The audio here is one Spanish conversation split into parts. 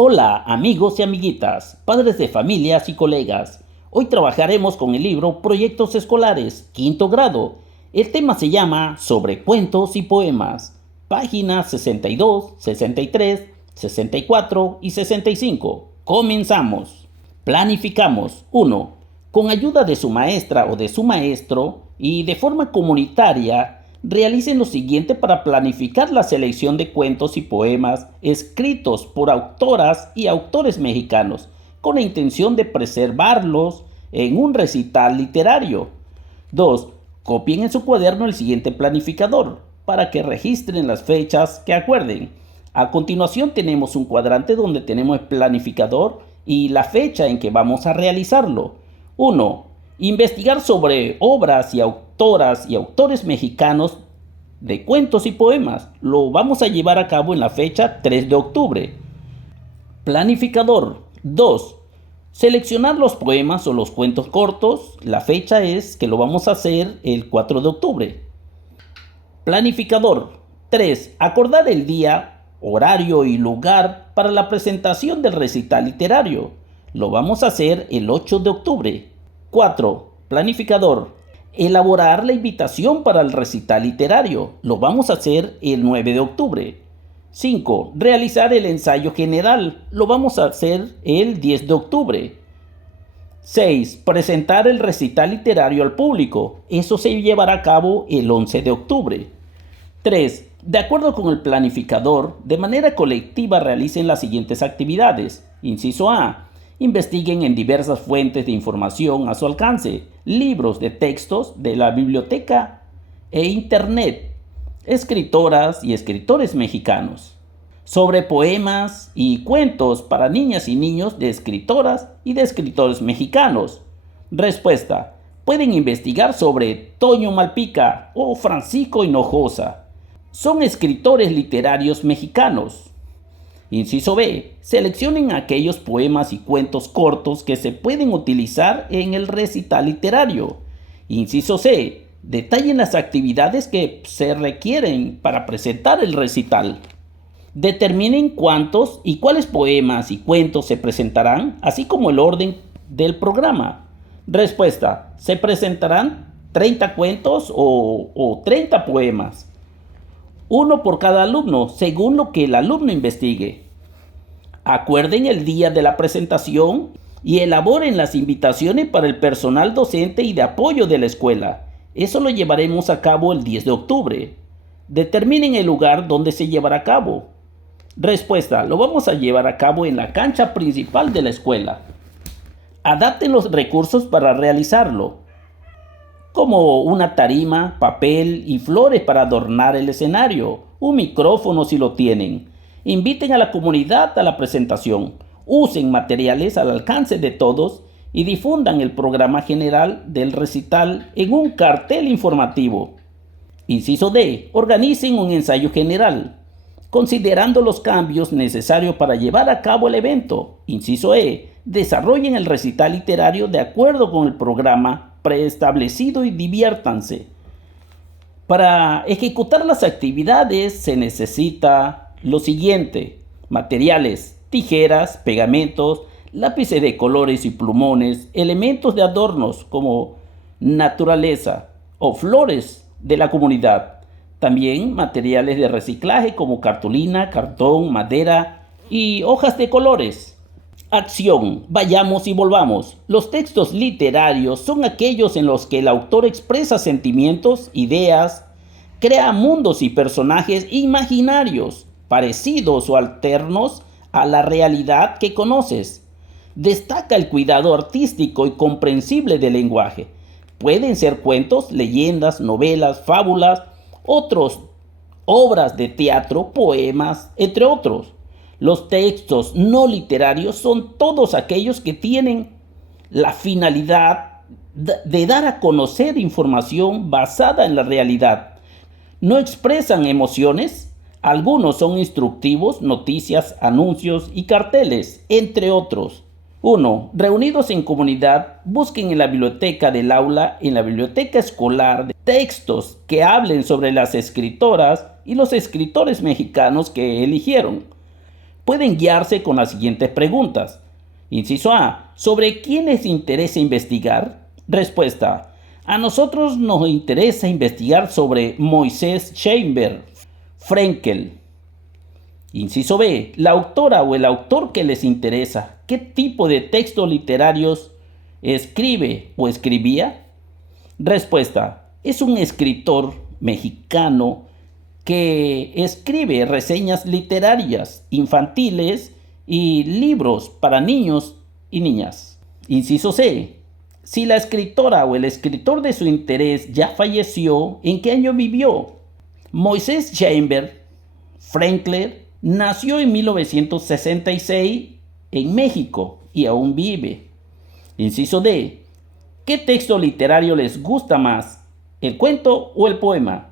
Hola amigos y amiguitas, padres de familias y colegas. Hoy trabajaremos con el libro Proyectos Escolares, quinto grado. El tema se llama Sobre cuentos y poemas. Páginas 62, 63, 64 y 65. Comenzamos. Planificamos. 1. Con ayuda de su maestra o de su maestro y de forma comunitaria, realicen lo siguiente para planificar la selección de cuentos y poemas escritos por autoras y autores mexicanos, con la intención de preservarlos en un recital literario. 2. Copien en su cuaderno el siguiente planificador, para que registren las fechas que acuerden. A continuación tenemos un cuadrante donde tenemos el planificador y la fecha en que vamos a realizarlo. 1. Investigar sobre obras y autoras y autores mexicanos de cuentos y poemas. Lo vamos a llevar a cabo en la fecha 3 de octubre. Planificador. 2. Seleccionar los poemas o los cuentos cortos. La fecha es que lo vamos a hacer el 4 de octubre. Planificador. 3. Acordar el día, horario y lugar para la presentación del recital literario. Lo vamos a hacer el 8 de octubre. 4. Planificador. Elaborar la invitación para el recital literario. Lo vamos a hacer el 9 de octubre. 5. Realizar el ensayo general. Lo vamos a hacer el 10 de octubre. 6. Presentar el recital literario al público. Eso se llevará a cabo el 11 de octubre. 3. De acuerdo con el planificador, de manera colectiva realicen las siguientes actividades. Inciso A. Investiguen en diversas fuentes de información a su alcance, libros de textos de la biblioteca e internet, escritoras y escritores mexicanos, sobre poemas y cuentos para niñas y niños de escritoras y de escritores mexicanos. Respuesta: pueden investigar sobre Toño Malpica o Francisco Hinojosa. Son escritores literarios mexicanos. Inciso B. Seleccionen aquellos poemas y cuentos cortos que se pueden utilizar en el recital literario. Inciso C. Detallen las actividades que se requieren para presentar el recital. Determinen cuántos y cuáles poemas y cuentos se presentarán, así como el orden del programa. Respuesta: se presentarán 30 cuentos o 30 poemas. Uno por cada alumno, según lo que el alumno investigue. Acuerden el día de la presentación y elaboren las invitaciones para el personal docente y de apoyo de la escuela. Eso lo llevaremos a cabo el 10 de octubre. Determinen el lugar donde se llevará a cabo. Respuesta: lo vamos a llevar a cabo en la cancha principal de la escuela. Adapten los recursos para realizarlo, como una tarima, papel y flores para adornar el escenario, un micrófono si lo tienen. Inviten a la comunidad a la presentación, usen materiales al alcance de todos y difundan el programa general del recital en un cartel informativo. Inciso D. Organicen un ensayo general, considerando los cambios necesarios para llevar a cabo el evento. Inciso E. Desarrollen el recital literario de acuerdo con el programa preestablecido y diviértanse. Para ejecutar las actividades se necesita lo siguiente: materiales, tijeras, pegamentos, lápices de colores y plumones, elementos de adornos como naturaleza o flores de la comunidad. También materiales de reciclaje como cartulina, cartón, madera y hojas de colores. Acción, vayamos y volvamos. Los textos literarios son aquellos en los que el autor expresa sentimientos, ideas, crea mundos y personajes imaginarios, parecidos o alternos a la realidad que conoces. Destaca el cuidado artístico y comprensible del lenguaje. Pueden ser cuentos, leyendas, novelas, fábulas, otros, obras de teatro, poemas, entre otros. Los textos no literarios son todos aquellos que tienen la finalidad de dar a conocer información basada en la realidad. No expresan emociones. Algunos son instructivos, noticias, anuncios y carteles, entre otros. 1. Reunidos en comunidad, busquen en la biblioteca del aula, en la biblioteca escolar, textos que hablen sobre las escritoras y los escritores mexicanos que eligieron. pueden guiarse con las siguientes preguntas. Inciso A. ¿Sobre quién les interesa investigar? Respuesta. A nosotros nos interesa investigar sobre Moisés Chamber, Frenkel. Inciso B. La autora o el autor que les interesa. ¿Qué tipo de textos literarios escribe o escribía? Respuesta. Es un escritor mexicano que escribe reseñas literarias infantiles y libros para niños y niñas. Inciso C. Si la escritora o el escritor de su interés ya falleció, ¿en qué año vivió? Moisés Chamber, Frenkel, nació en 1966 en México y aún vive. Inciso D. ¿Qué texto literario les gusta más, el cuento o el poema?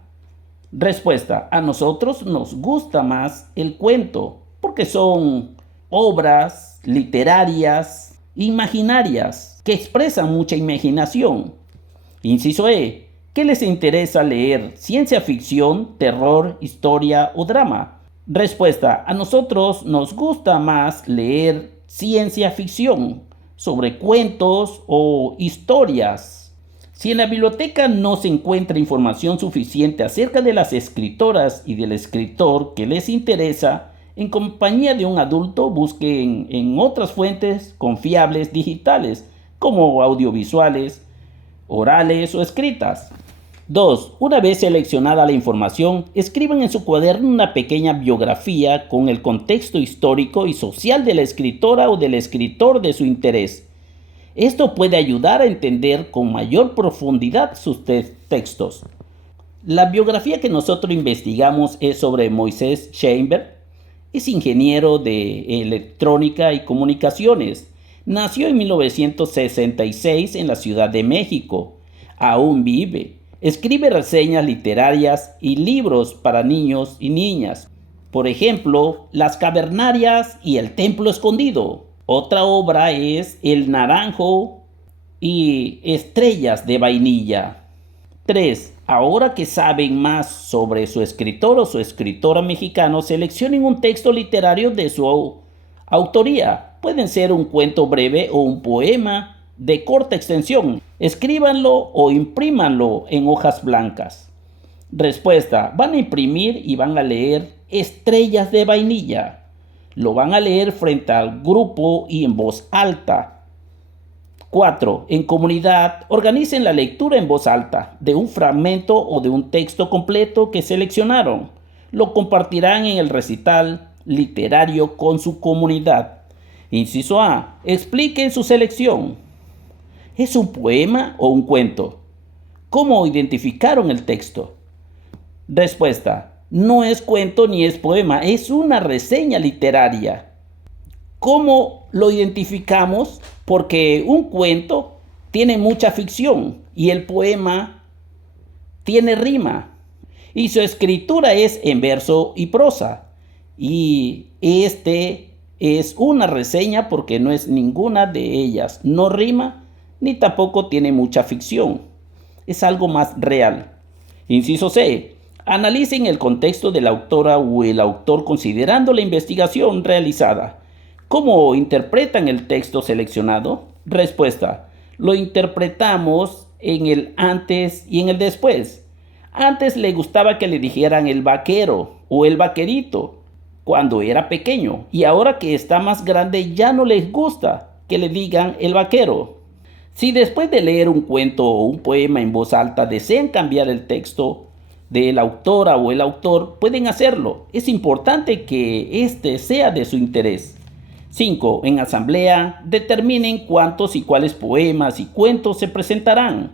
Respuesta. A nosotros nos gusta más el cuento porque son obras literarias, imaginarias, que expresan mucha imaginación. Inciso E. ¿Qué les interesa leer? ¿Ciencia ficción, terror, historia o drama? Respuesta. A nosotros nos gusta más leer ciencia ficción, sobre cuentos o historias. Si en la biblioteca no se encuentra información suficiente acerca de las escritoras y del escritor que les interesa, en compañía de un adulto busquen en otras fuentes confiables digitales, como audiovisuales, orales o escritas. 2. Una vez seleccionada la información, escriban en su cuaderno una pequeña biografía con el contexto histórico y social de la escritora o del escritor de su interés. Esto puede ayudar a entender con mayor profundidad sus textos. La biografía que nosotros investigamos es sobre Moisés Chamber. Es ingeniero de electrónica y comunicaciones. Nació en 1966 en la Ciudad de México. Aún vive. Escribe reseñas literarias y libros para niños y niñas. Por ejemplo, Las Cavernarias y El Templo Escondido. Otra obra es El Naranjo y Estrellas de Vainilla. 3. Ahora que saben más sobre su escritor o su escritora mexicano, seleccionen un texto literario de su autoría. Pueden ser un cuento breve o un poema de corta extensión. Escríbanlo o imprímanlo en hojas blancas. Respuesta. Van a imprimir y van a leer Estrellas de Vainilla. Lo van a leer frente al grupo y en voz alta. 4. En comunidad, organicen la lectura en voz alta de un fragmento o de un texto completo que seleccionaron. Lo compartirán en el recital literario con su comunidad. Inciso A. Expliquen su selección. ¿Es un poema o un cuento? ¿Cómo identificaron el texto? Respuesta. No es cuento ni es poema, es una reseña literaria. ¿Cómo lo identificamos? Porque un cuento tiene mucha ficción y el poema tiene rima. Y su escritura es en verso y prosa. Y este es una reseña porque no es ninguna de ellas. No rima ni tampoco tiene mucha ficción. Es algo más real. Inciso C. Analicen el contexto de la autora o el autor considerando la investigación realizada. ¿Cómo interpretan el texto seleccionado? Respuesta. Lo interpretamos en el antes y en el después. Antes le gustaba que le dijeran el vaquero o el vaquerito cuando era pequeño, y ahora que está más grande ya no les gusta que le digan el vaquero. Si después de leer un cuento o un poema en voz alta desean cambiar el texto de la autora o el autor, pueden hacerlo. Es importante que este sea de su interés. 5. En asamblea, determinen cuántos y cuáles poemas y cuentos se presentarán.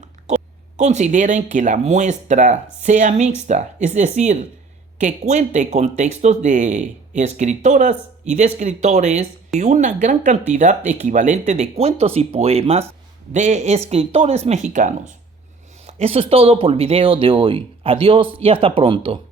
Consideren que la muestra sea mixta, es decir, que cuente con textos de escritoras y de escritores y una gran cantidad equivalente de cuentos y poemas de escritores mexicanos. Eso es todo por el video de hoy. Adiós y hasta pronto.